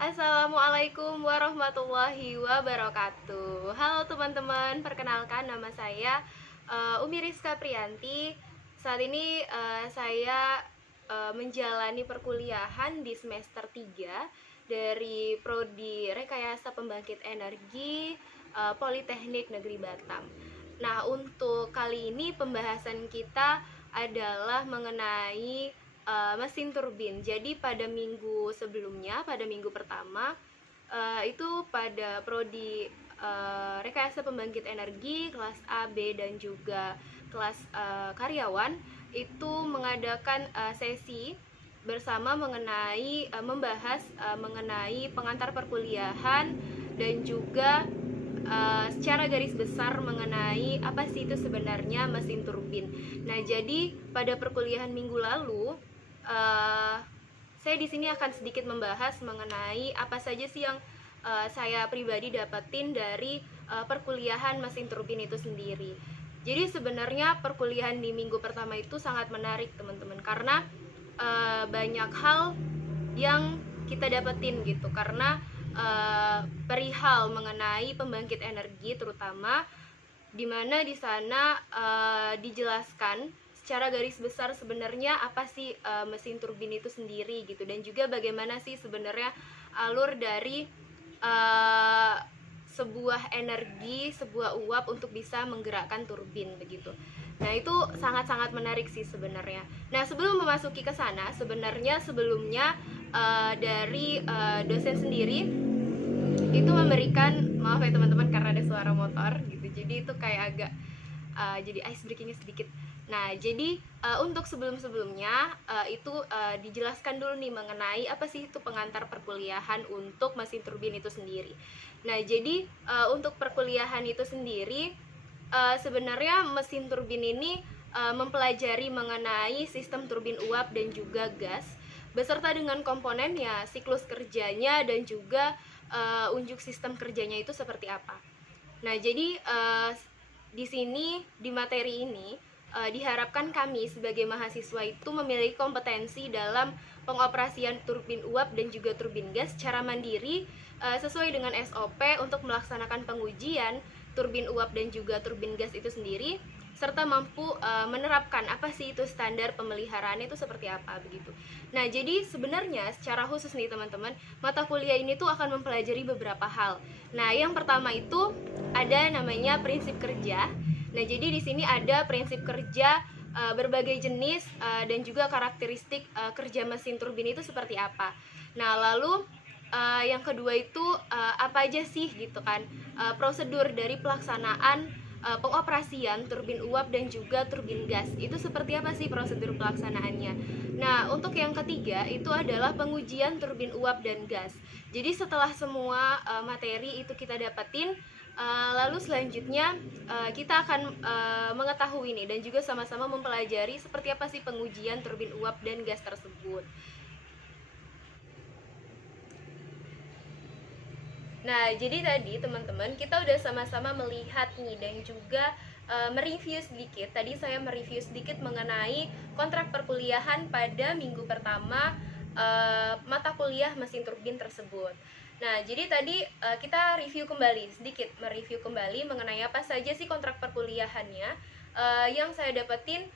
Assalamualaikum warahmatullahi wabarakatuh. Halo teman-teman, perkenalkan nama saya Umi Rizka Priyanti. Saat ini saya menjalani perkuliahan di semester 3 dari Prodi Rekayasa Pembangkit Energi Politeknik Negeri Batam. Nah, untuk kali ini pembahasan kita adalah mengenai mesin turbin. Jadi pada minggu sebelumnya, pada minggu pertama itu pada prodi rekayasa pembangkit energi kelas A, B dan juga kelas karyawan itu mengadakan sesi bersama mengenai membahas mengenai pengantar perkuliahan dan juga secara garis besar mengenai apa sih itu sebenarnya mesin turbin. Nah, jadi pada perkuliahan minggu lalu saya di sini akan sedikit membahas mengenai apa saja sih yang saya pribadi dapetin dari perkuliahan mesin turbin itu sendiri. Jadi sebenarnya perkuliahan di minggu pertama itu sangat menarik teman-teman, karena banyak hal yang kita dapetin gitu, karena perihal mengenai pembangkit energi terutama, dimana di sana dijelaskan secara garis besar sebenarnya apa sih mesin turbin itu sendiri gitu, dan juga bagaimana sih sebenarnya alur dari uh, sebuah energi, sebuah uap untuk bisa menggerakkan turbin begitu. Nah, itu sangat-sangat menarik sih sebenarnya. Nah, sebelum memasuki ke sana, sebenarnya sebelumnya dari dosen sendiri itu memberikan, maaf ya teman-teman karena ada suara motor gitu, jadi itu kayak agak jadi ice breakingnya sedikit. Nah, jadi untuk sebelum-sebelumnya itu dijelaskan dulu nih mengenai apa sih itu pengantar perkuliahan untuk mesin turbin itu sendiri. Nah, jadi untuk perkuliahan itu sendiri sebenarnya mesin turbin ini mempelajari mengenai sistem turbin uap dan juga gas beserta dengan komponennya, siklus kerjanya dan juga unjuk sistem kerjanya itu seperti apa. Nah, jadi di sini di materi ini diharapkan kami sebagai mahasiswa itu memiliki kompetensi dalam pengoperasian turbin uap dan juga turbin gas secara mandiri sesuai dengan SOP untuk melaksanakan pengujian turbin uap dan juga turbin gas itu sendiri, serta mampu menerapkan apa sih itu standar pemeliharaannya itu seperti apa begitu. Nah, jadi sebenarnya secara khusus nih teman-teman, mata kuliah ini tuh akan mempelajari beberapa hal. Nah, yang pertama itu ada namanya prinsip kerja. Nah, jadi di sini ada prinsip kerja berbagai jenis dan juga karakteristik kerja mesin turbin itu seperti apa. Nah, lalu yang kedua itu apa aja sih gitu kan prosedur dari pelaksanaan pengoperasian turbin uap dan juga turbin gas itu seperti apa sih prosedur pelaksanaannya. Nah, untuk yang ketiga itu adalah pengujian turbin uap dan gas. Jadi setelah semua materi itu kita dapetin, lalu selanjutnya kita akan mengetahui nih dan juga sama-sama mempelajari seperti apa sih pengujian turbin uap dan gas tersebut. Nah, jadi tadi teman-teman kita udah sama-sama melihat nih dan juga mereview sedikit. Tadi saya mereview sedikit mengenai kontrak perkuliahan pada minggu pertama mata kuliah mesin turbin tersebut. Nah, jadi tadi kita review kembali sedikit, mereview kembali mengenai apa saja sih kontrak perkuliahannya. Yang saya dapetin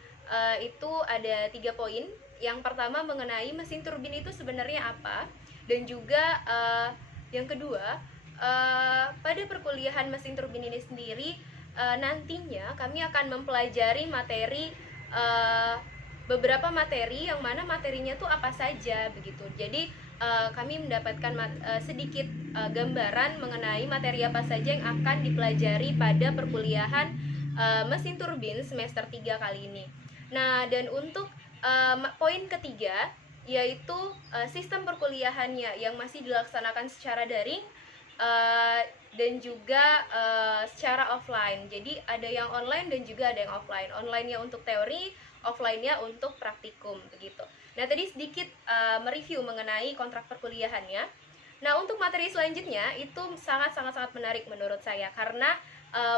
itu ada 3 poin. Yang pertama mengenai mesin turbin itu sebenarnya apa, dan juga yang kedua pada perkuliahan mesin turbin ini sendiri nantinya kami akan mempelajari materi beberapa materi yang mana materinya tuh apa saja begitu. Jadi kami mendapatkan sedikit gambaran mengenai materi apa saja yang akan dipelajari pada perkuliahan mesin turbin semester 3 kali ini. Nah, dan untuk poin ketiga yaitu sistem perkuliahannya yang masih dilaksanakan secara daring dan juga secara offline. Jadi ada yang online dan juga ada yang offline. Online-nya untuk teori, offline-nya untuk praktikum begitu. Nah, tadi sedikit mereview mengenai kontrak perkuliahannya. Nah, untuk materi selanjutnya itu sangat menarik menurut saya, karena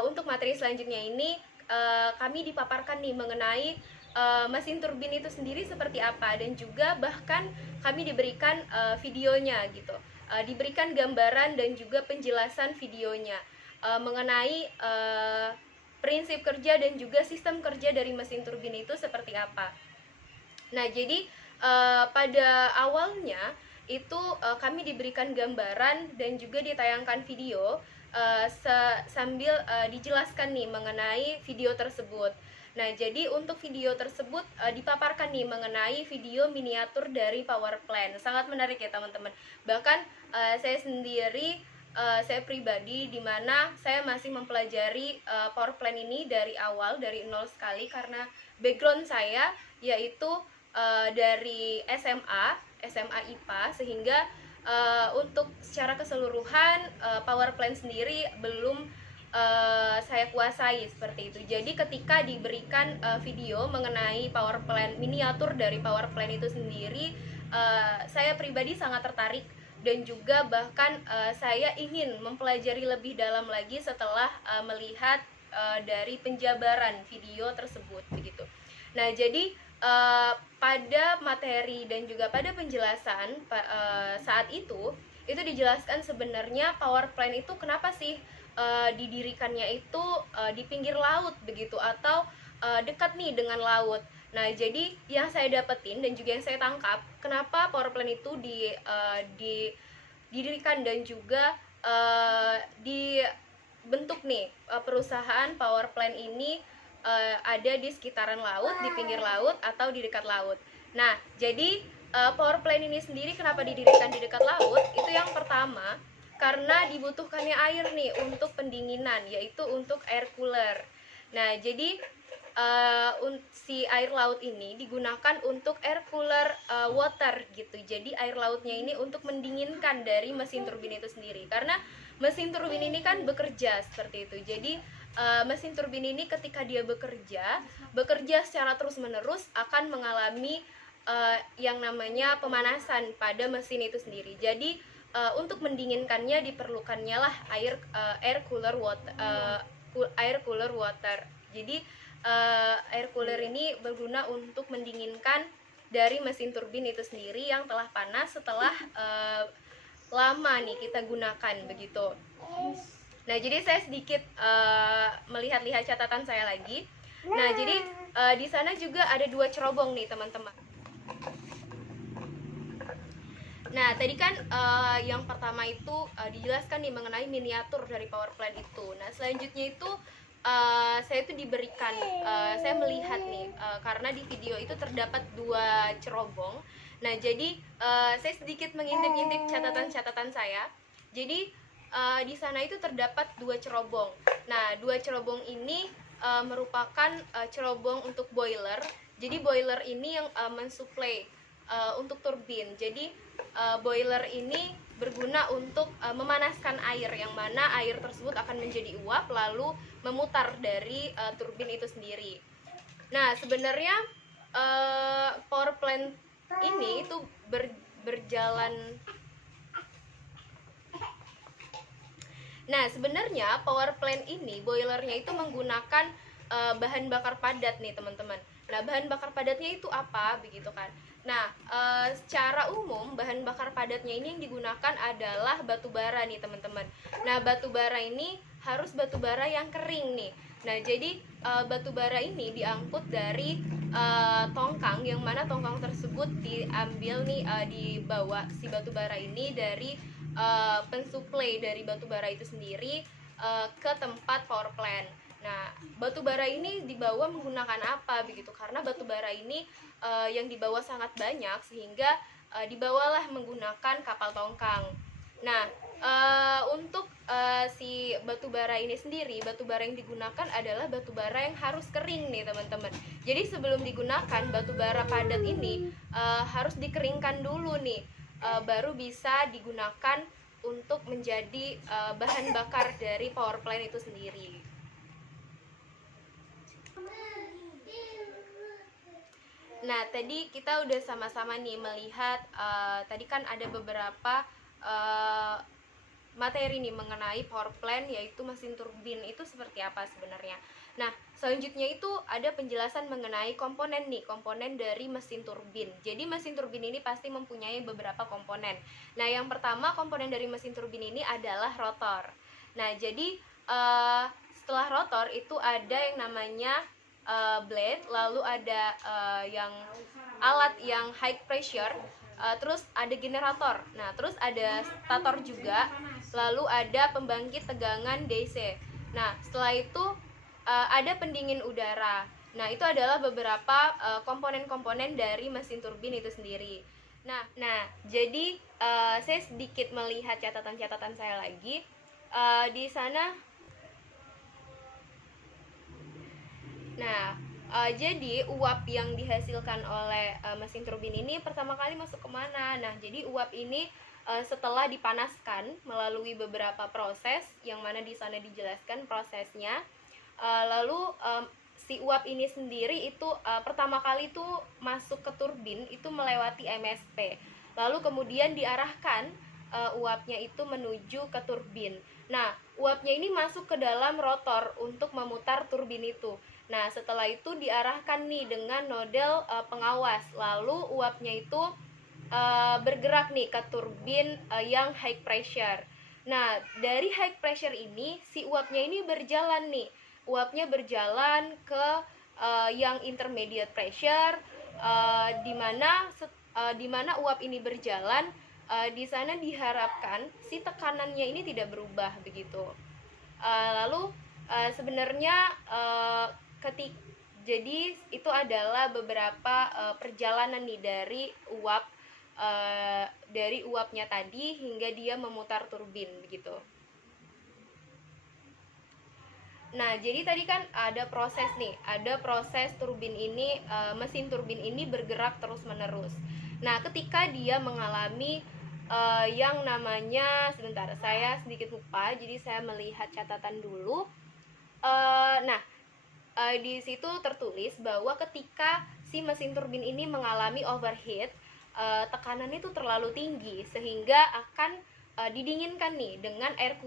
untuk materi selanjutnya ini kami dipaparkan nih mengenai mesin turbin itu sendiri seperti apa, dan juga bahkan kami diberikan videonya gitu. diberikan gambaran dan juga penjelasan videonya mengenai prinsip kerja dan juga sistem kerja dari mesin turbin itu seperti apa. Nah, jadi pada awalnya itu kami diberikan gambaran dan juga ditayangkan video sambil dijelaskan nih mengenai video tersebut. Nah, jadi untuk video tersebut dipaparkan nih mengenai video miniatur dari power plant. Sangat menarik ya teman-teman. Bahkan saya sendiri, saya pribadi di mana saya masih mempelajari power plant ini dari awal, dari nol sekali, karena background saya yaitu dari SMA IPA, sehingga untuk secara keseluruhan power plant sendiri belum saya kuasai seperti itu. Jadi ketika diberikan video mengenai power plant, miniatur dari power plant itu sendiri, saya pribadi sangat tertarik dan juga bahkan saya ingin mempelajari lebih dalam lagi setelah melihat dari penjabaran video tersebut begitu. Nah, jadi pada materi dan juga pada penjelasan saat itu dijelaskan sebenarnya power plant itu kenapa sih didirikannya itu di pinggir laut begitu, atau dekat nih dengan laut. Nah, jadi yang saya dapetin dan juga yang saya tangkap, kenapa power plant itu didirikan dan juga dibentuk nih perusahaan power plant ini ada di sekitaran laut, di pinggir laut, atau di dekat laut. Nah, jadi power plant ini sendiri kenapa didirikan di dekat laut? Itu yang pertama, karena dibutuhkannya air nih untuk pendinginan, yaitu untuk air cooler. Nah, jadi si air laut ini digunakan untuk air cooler water gitu. Jadi air lautnya ini untuk mendinginkan dari mesin turbin itu sendiri. Karena mesin turbin ini kan bekerja seperti itu. Jadi mesin turbin ini ketika dia bekerja secara terus-menerus akan mengalami yang namanya pemanasan pada mesin itu sendiri. Jadi untuk mendinginkannya diperlukannya lah air cooler water. Jadi air cooler ini berguna untuk mendinginkan dari mesin turbin itu sendiri yang telah panas setelah lama nih kita gunakan begitu. Nah, jadi saya sedikit melihat-lihat catatan saya lagi. Nah, jadi di sana juga ada 2 cerobong nih teman-teman. Nah, tadi kan yang pertama itu dijelaskan nih mengenai miniatur dari power plant itu. Nah, selanjutnya itu saya itu diberikan, saya melihat nih karena di video itu terdapat 2 cerobong. Nah, jadi saya sedikit mengintip-intip catatan-catatan saya. Jadi di sana itu terdapat 2 cerobong. Nah, 2 cerobong ini merupakan cerobong untuk boiler. Jadi boiler ini yang mensuplai untuk turbin. Jadi boiler ini berguna untuk memanaskan air, yang mana air tersebut akan menjadi uap lalu memutar dari turbin itu sendiri. Nah, sebenarnya power plant ini itu berjalan. Nah, sebenarnya power plant ini boilernya itu menggunakan bahan bakar padat nih teman-teman. Nah, bahan bakar padatnya itu apa begitu kan? Nah, secara umum bahan bakar padatnya ini yang digunakan adalah batu bara nih teman-teman. Nah, batu bara ini harus batu bara yang kering nih. Nah, jadi batu bara ini diangkut dari tongkang, yang mana tongkang tersebut diambil nih, dibawa si batu bara ini dari pensuplai dari batu bara itu sendiri ke tempat power plant. Nah, batu bara ini dibawa menggunakan apa begitu? Karena batu bara ini yang dibawa sangat banyak, sehingga dibawalah menggunakan kapal tongkang. Nah, untuk si batu bara ini sendiri, batu bara yang digunakan adalah batu bara yang harus kering nih teman-teman. Jadi sebelum digunakan, batu bara padat ini harus dikeringkan dulu nih, baru bisa digunakan untuk menjadi bahan bakar dari power plant itu sendiri. Nah, tadi kita udah sama-sama nih melihat tadi kan ada beberapa materi nih mengenai power plant, yaitu mesin turbin itu seperti apa sebenarnya. Nah, selanjutnya itu ada penjelasan mengenai komponen nih, komponen dari mesin turbin. Jadi mesin turbin ini pasti mempunyai beberapa komponen. Nah, yang pertama komponen dari mesin turbin ini adalah rotor. Nah, jadi setelah rotor itu ada yang namanya blade, lalu ada yang alat yang high pressure, terus ada generator. Nah, terus ada stator juga, lalu ada pembangkit tegangan DC. Nah, setelah itu ada pendingin udara. Nah, itu adalah beberapa komponen-komponen dari mesin turbin itu sendiri. Nah, jadi saya sedikit melihat catatan-catatan saya lagi. Di sana, nah, jadi uap yang dihasilkan oleh mesin turbin ini pertama kali masuk kemana? Nah, jadi uap ini setelah dipanaskan melalui beberapa proses, yang mana di sana dijelaskan prosesnya. Lalu si uap ini sendiri itu pertama kali itu masuk ke turbin itu melewati MSP. Lalu kemudian diarahkan uapnya itu menuju ke turbin. Nah, uapnya ini masuk ke dalam rotor untuk memutar turbin itu. Nah, setelah itu diarahkan nih dengan nodel pengawas. Lalu uapnya itu bergerak nih ke turbin yang high pressure. Nah, dari high pressure ini si uapnya ini berjalan nih. Uapnya berjalan ke yang intermediate pressure, di mana uap ini berjalan, di sana diharapkan si tekanannya ini tidak berubah begitu. Lalu sebenarnya jadi itu adalah beberapa perjalanan nih dari uapnya tadi hingga dia memutar turbin begitu. Nah, jadi tadi kan ada proses nih, ada proses turbin ini, mesin turbin ini bergerak terus-menerus. Nah, ketika dia mengalami yang namanya, sebentar, saya sedikit lupa, jadi saya melihat catatan dulu. Nah, di situ tertulis bahwa ketika si mesin turbin ini mengalami overheat, tekanan itu terlalu tinggi sehingga akan didinginkan nih dengan air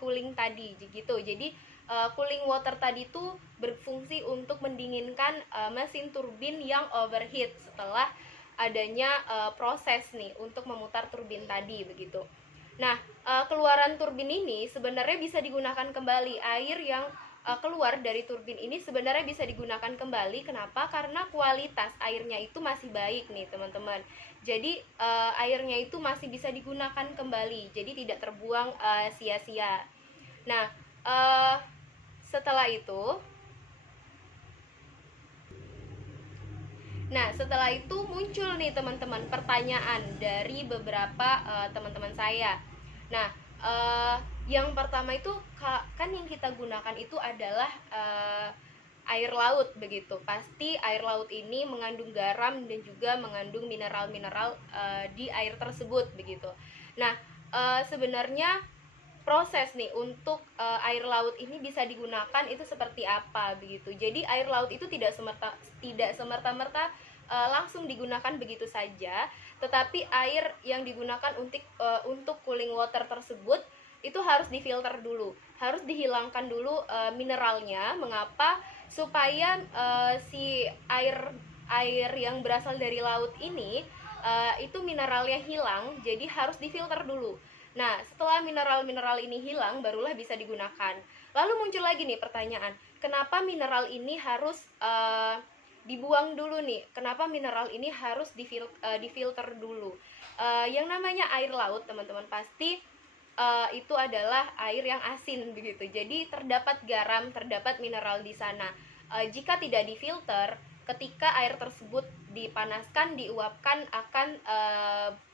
cooling tadi gitu. Jadi cooling water tadi itu berfungsi untuk mendinginkan mesin turbin yang overheat setelah adanya proses nih untuk memutar turbin tadi begitu. Nah, keluaran turbin ini sebenarnya bisa digunakan kembali. Air yang keluar dari turbin ini sebenarnya bisa digunakan kembali. Kenapa? Karena kualitas airnya itu masih baik nih, teman-teman. Jadi airnya itu masih bisa digunakan kembali. Jadi tidak terbuang sia-sia. Nah, setelah itu muncul nih teman-teman pertanyaan dari beberapa teman-teman saya. Nah, yang pertama itu kan yang kita gunakan itu adalah air laut begitu. Pasti air laut ini mengandung garam dan juga mengandung mineral-mineral di air tersebut begitu. Nah, sebenarnya proses nih untuk air laut ini bisa digunakan itu seperti apa begitu. Jadi air laut itu tidak semerta-merta langsung digunakan begitu saja, tetapi air yang digunakan untuk cooling water tersebut itu harus difilter dulu, harus dihilangkan dulu mineralnya. Mengapa? Supaya si air yang berasal dari laut ini itu mineralnya hilang, jadi harus difilter dulu. Nah, setelah mineral-mineral ini hilang, barulah bisa digunakan. Lalu muncul lagi nih pertanyaan, kenapa mineral ini harus dibuang dulu nih? Kenapa mineral ini harus difilter dulu? Yang namanya air laut, teman-teman, pasti itu adalah air yang asin begitu. Jadi terdapat garam, terdapat mineral di sana. Jika tidak difilter, ketika air tersebut dipanaskan, diuapkan,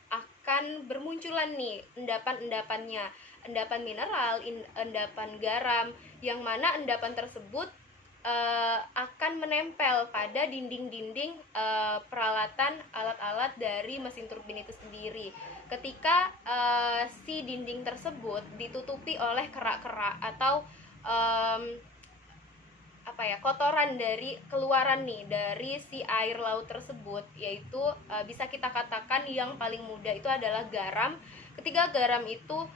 akan bermunculan nih endapan-endapannya, endapan mineral, endapan garam, yang mana endapan tersebut akan menempel pada dinding-dinding peralatan alat-alat dari mesin turbin itu sendiri. Ketika si dinding tersebut ditutupi oleh kerak-kerak atau kotoran dari keluaran nih dari si air laut tersebut, yaitu bisa kita katakan yang paling mudah itu adalah garam. Ketika garam itu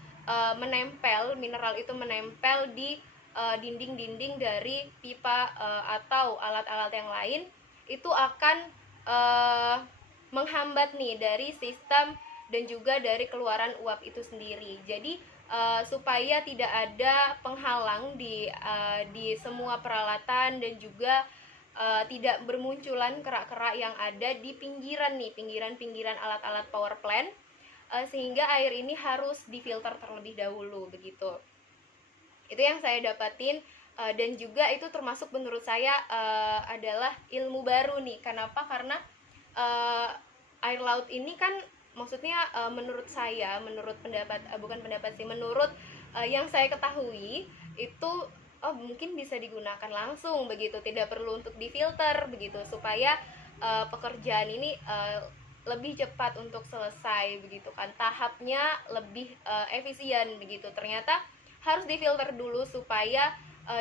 menempel, mineral itu menempel di dinding-dinding dari pipa atau alat-alat yang lain itu akan menghambat nih dari sistem dan juga dari keluaran uap itu sendiri. Jadi supaya tidak ada penghalang di semua peralatan dan juga tidak bermunculan kerak-kerak yang ada di pinggiran-pinggiran alat-alat power plant, sehingga air ini harus difilter terlebih dahulu begitu. Itu yang saya dapatin, dan juga itu termasuk menurut saya adalah ilmu baru nih. Kenapa? Karena air laut ini kan maksudnya menurut saya, menurut pendapat bukan pendapat sih, menurut yang saya ketahui itu mungkin bisa digunakan langsung begitu, tidak perlu untuk difilter begitu, supaya pekerjaan ini lebih cepat untuk selesai begitu kan, tahapnya lebih efisien begitu. Ternyata harus difilter dulu supaya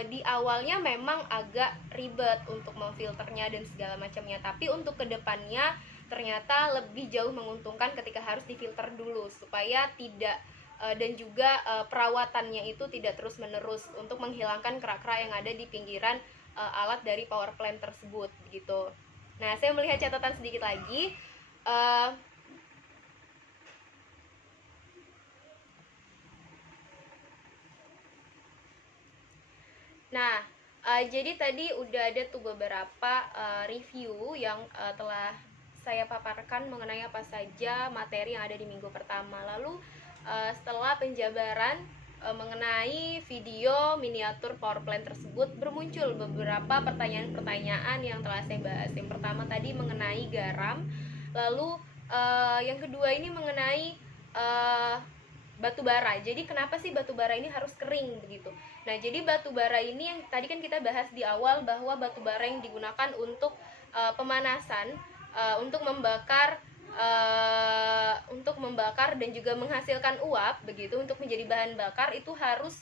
di awalnya memang agak ribet untuk memfilternya dan segala macamnya, tapi untuk kedepannya ternyata lebih jauh menguntungkan ketika harus difilter dulu supaya tidak dan juga perawatannya itu tidak terus menerus untuk menghilangkan kerak-kerak yang ada di pinggiran alat dari power plant tersebut begitu. Nah, saya melihat catatan sedikit lagi. Nah, jadi tadi udah ada tuh beberapa review yang telah saya paparkan mengenai apa saja materi yang ada di minggu pertama. Lalu setelah penjabaran mengenai video miniatur power plant tersebut, bermuncul beberapa pertanyaan-pertanyaan yang telah saya bahas. Yang pertama tadi mengenai garam, lalu yang kedua ini mengenai batu bara. Jadi kenapa sih batu bara ini harus kering begitu? Nah, jadi batu bara ini yang tadi kan kita bahas di awal bahwa batu bara yang digunakan untuk pemanasan, untuk membakar dan juga menghasilkan uap begitu, untuk menjadi bahan bakar itu harus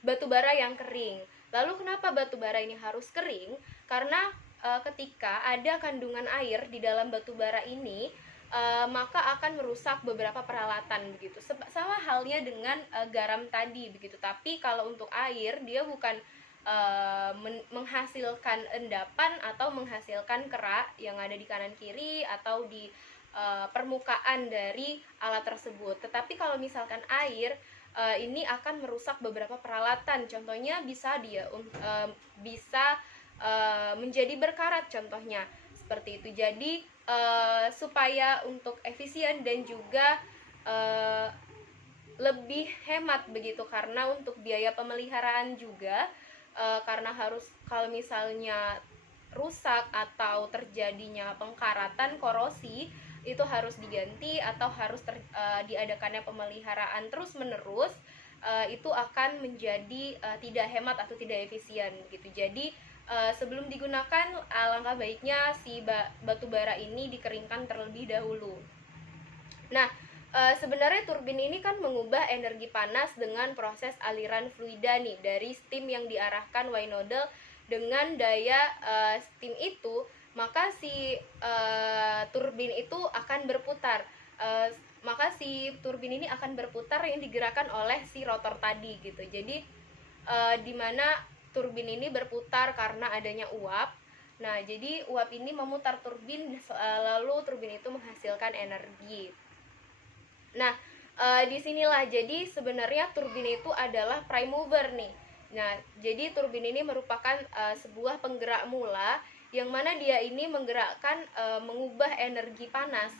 batu bara yang kering. Lalu kenapa batu bara ini harus kering? Karena ketika ada kandungan air di dalam batu bara ini, maka akan merusak beberapa peralatan begitu. Sama halnya dengan garam tadi begitu. Tapi kalau untuk air, dia bukan menghasilkan endapan atau menghasilkan kerak yang ada di kanan kiri atau di permukaan dari alat tersebut. Tetapi kalau misalkan air ini akan merusak beberapa peralatan. Contohnya bisa menjadi berkarat contohnya. Seperti itu. Jadi supaya untuk efisien dan juga lebih hemat begitu, karena untuk biaya pemeliharaan juga, karena harus kalau misalnya rusak atau terjadinya pengkaratan, korosi, itu harus diganti atau harus diadakannya pemeliharaan terus menerus, itu akan menjadi tidak hemat atau tidak efisien gitu. Jadi sebelum digunakan, alangkah baiknya si batu bara ini dikeringkan terlebih dahulu. Nah, sebenarnya turbin ini kan mengubah energi panas dengan proses aliran fluida nih dari steam yang diarahkan Y nozzle dengan daya steam itu, maka si turbin itu akan berputar. Maka si turbin ini akan berputar yang digerakkan oleh si rotor tadi gitu. Jadi di mana turbin ini berputar karena adanya uap. Nah, jadi uap ini memutar turbin, lalu turbin itu menghasilkan energi. Nah, disinilah jadi sebenarnya turbin itu adalah prime mover nih. Nah, jadi turbin ini merupakan sebuah penggerak mula yang mana dia ini mengubah energi panas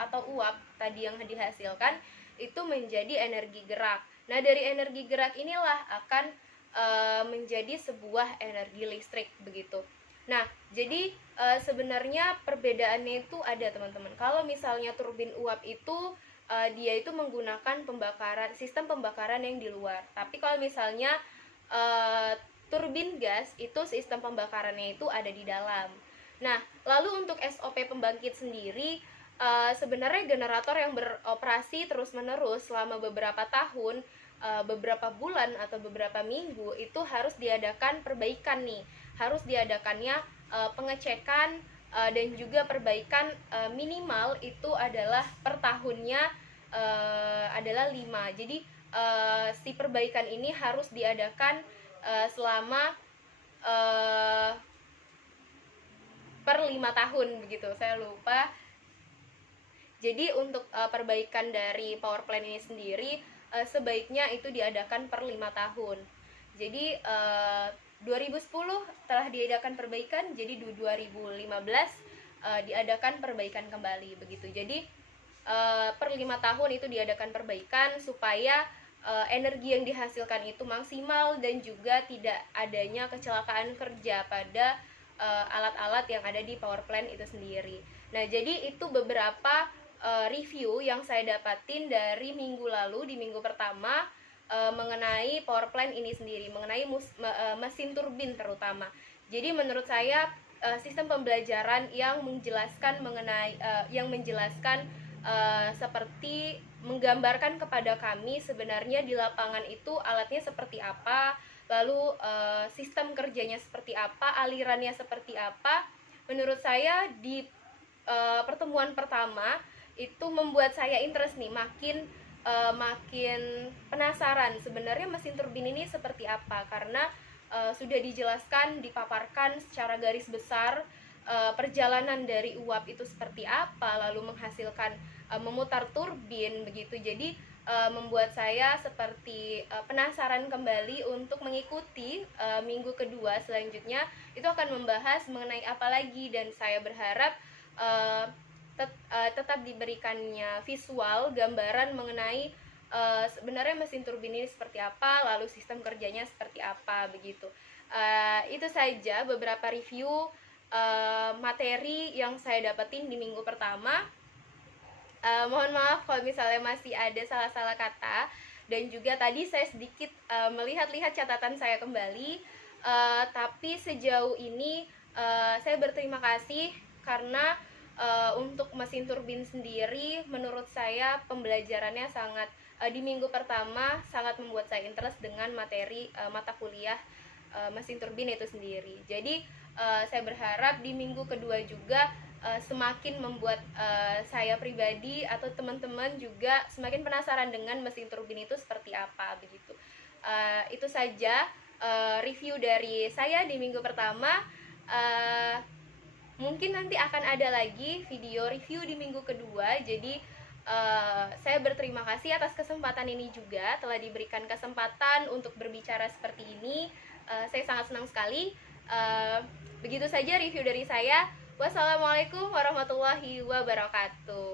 atau uap tadi yang dihasilkan itu menjadi energi gerak. Nah, dari energi gerak inilah akan menjadi sebuah energi listrik begitu. Nah, jadi sebenarnya perbedaannya itu ada teman-teman. Kalau misalnya turbin uap itu dia itu menggunakan sistem pembakaran yang di luar. Tapi kalau misalnya turbin gas itu sistem pembakarannya itu ada di dalam. Nah, lalu untuk SOP pembangkit sendiri, sebenarnya generator yang beroperasi terus-menerus selama beberapa tahun, beberapa bulan atau beberapa minggu itu harus diadakan perbaikan nih, harus diadakannya pengecekan dan juga perbaikan, minimal itu adalah per tahunnya adalah 5. Jadi si perbaikan ini harus diadakan selama per 5 tahun begitu, saya lupa. Jadi untuk perbaikan dari power plant ini sendiri sebaiknya itu diadakan per 5 tahun. Jadi 2010 telah diadakan perbaikan, jadi 2015 diadakan perbaikan kembali begitu. Jadi per 5 tahun itu diadakan perbaikan supaya energi yang dihasilkan itu maksimal dan juga tidak adanya kecelakaan kerja pada alat-alat yang ada di power plant itu sendiri. Nah, jadi itu beberapa review yang saya dapatin dari minggu lalu, di minggu pertama, mengenai power plant ini sendiri, mengenai mesin turbin terutama. Jadi menurut saya sistem pembelajaran yang menjelaskan mengenai seperti menggambarkan kepada kami sebenarnya di lapangan itu alatnya seperti apa, lalu sistem kerjanya seperti apa, alirannya seperti apa. Menurut saya di pertemuan pertama itu membuat saya interest nih, makin penasaran sebenarnya mesin turbin ini seperti apa, karena sudah dijelaskan, dipaparkan secara garis besar perjalanan dari uap itu seperti apa, lalu menghasilkan memutar turbin begitu. Jadi membuat saya seperti penasaran kembali untuk mengikuti minggu kedua selanjutnya itu akan membahas mengenai apa lagi, dan saya berharap tetap diberikannya visual, gambaran mengenai sebenarnya mesin turbin ini seperti apa, lalu sistem kerjanya seperti apa begitu. Itu saja beberapa review materi yang saya dapetin di minggu pertama. Mohon maaf kalau misalnya masih ada salah-salah kata, dan juga tadi saya sedikit melihat-lihat catatan saya kembali, tapi sejauh ini saya berterima kasih karena untuk mesin turbin sendiri menurut saya pembelajarannya sangat di minggu pertama sangat membuat saya interest dengan materi mata kuliah mesin turbin itu sendiri. Jadi saya berharap di minggu kedua juga semakin membuat saya pribadi atau teman-teman juga semakin penasaran dengan mesin turbin itu seperti apa begitu. Itu saja review dari saya di minggu pertama. Mungkin nanti akan ada lagi video review di minggu kedua. Jadi saya berterima kasih atas kesempatan ini juga, telah diberikan kesempatan untuk berbicara seperti ini. Saya sangat senang sekali. Begitu saja review dari saya. Wassalamualaikum warahmatullahi wabarakatuh.